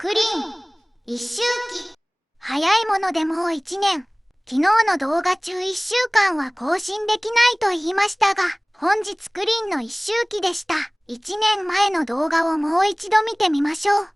クリン一周期。早いものでもう1年。昨日の動画中1週間は更新できないと言いましたが、本日クリンの一周期でした。1年前の動画をもう一度見てみましょう。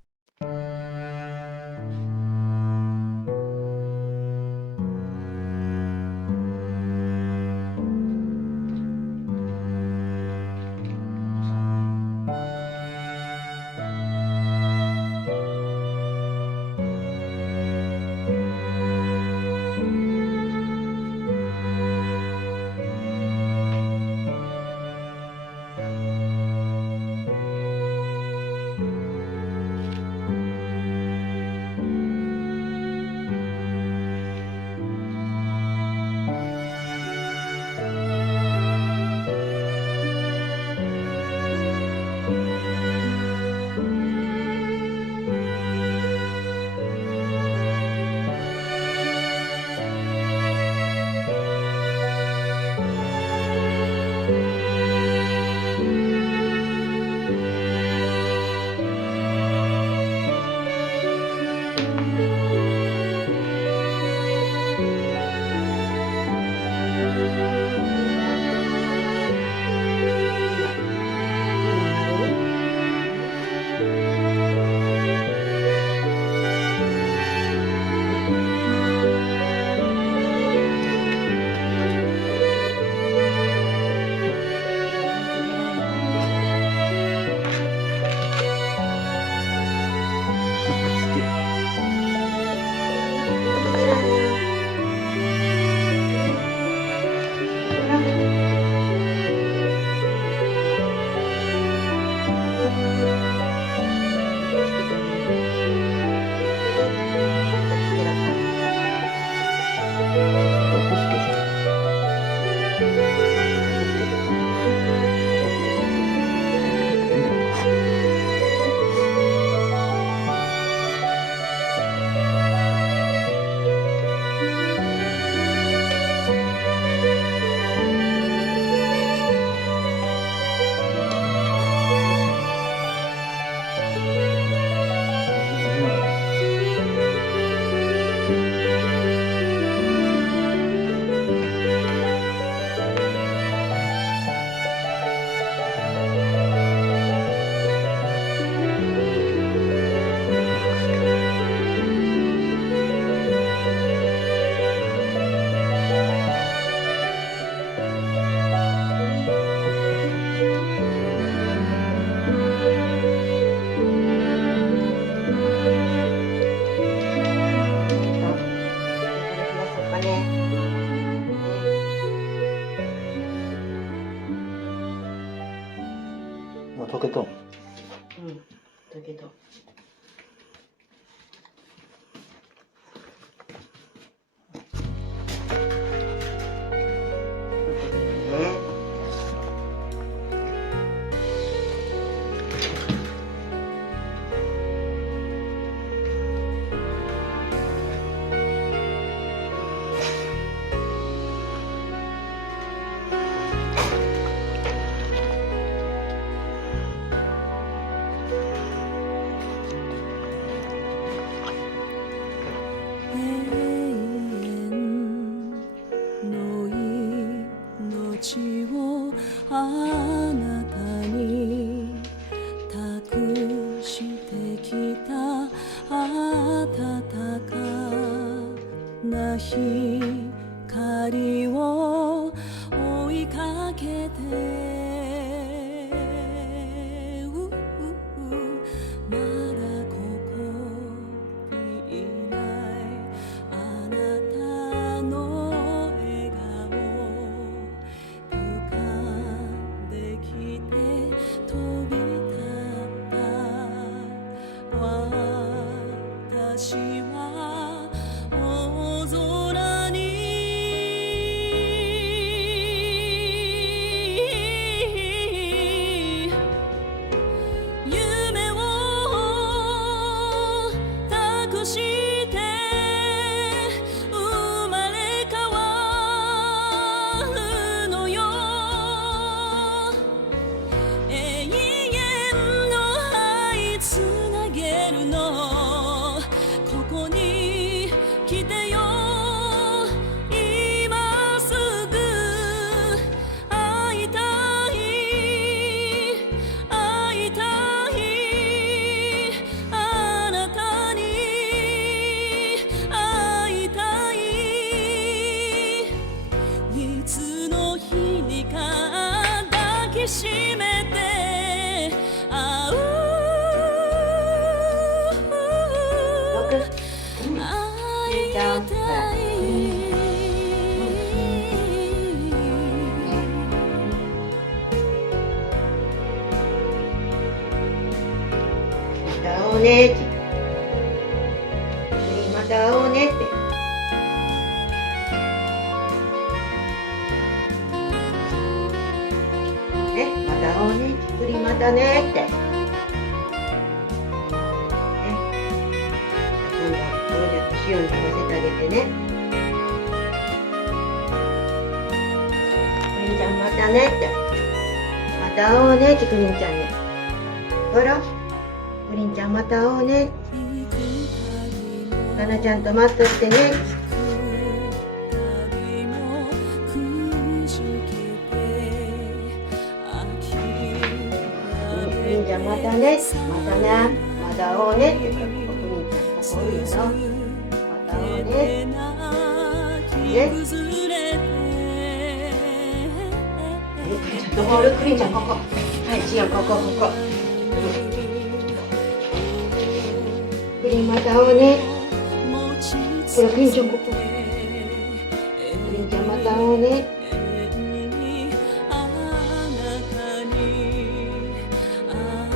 溶けとん。うん、だけど。あなたに託してきた暖かな光を追いかけてまだここにいないあなたの笑顔浮かんできて飛び立った私は大空おうね。また会おうねって。ね、また会おうね。またねって。ね。今度、ゴージャとシオンに食べせてあげてね。クリンちゃんまたねって。また会おうねってクリンちゃんに。ほら、クリンちゃんまた会おうね。かなちゃんと待っとってね。クリンちゃんまたね。またね。また会おうねって言うから、クリンちゃんここおるよ。また会おうね。ね。どこおる？クリンちゃんここ。はい、シオンここ。クリンまた会おうね。ほら、クリンちゃんここ。クリンちゃんまた会おうね。クリ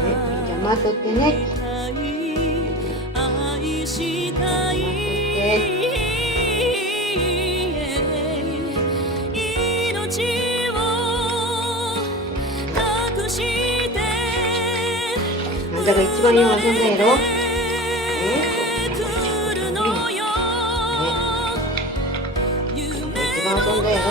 ンちゃん待っとってね。あんたが一番よう遊んだやろ。一番遊んだやろ。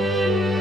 す。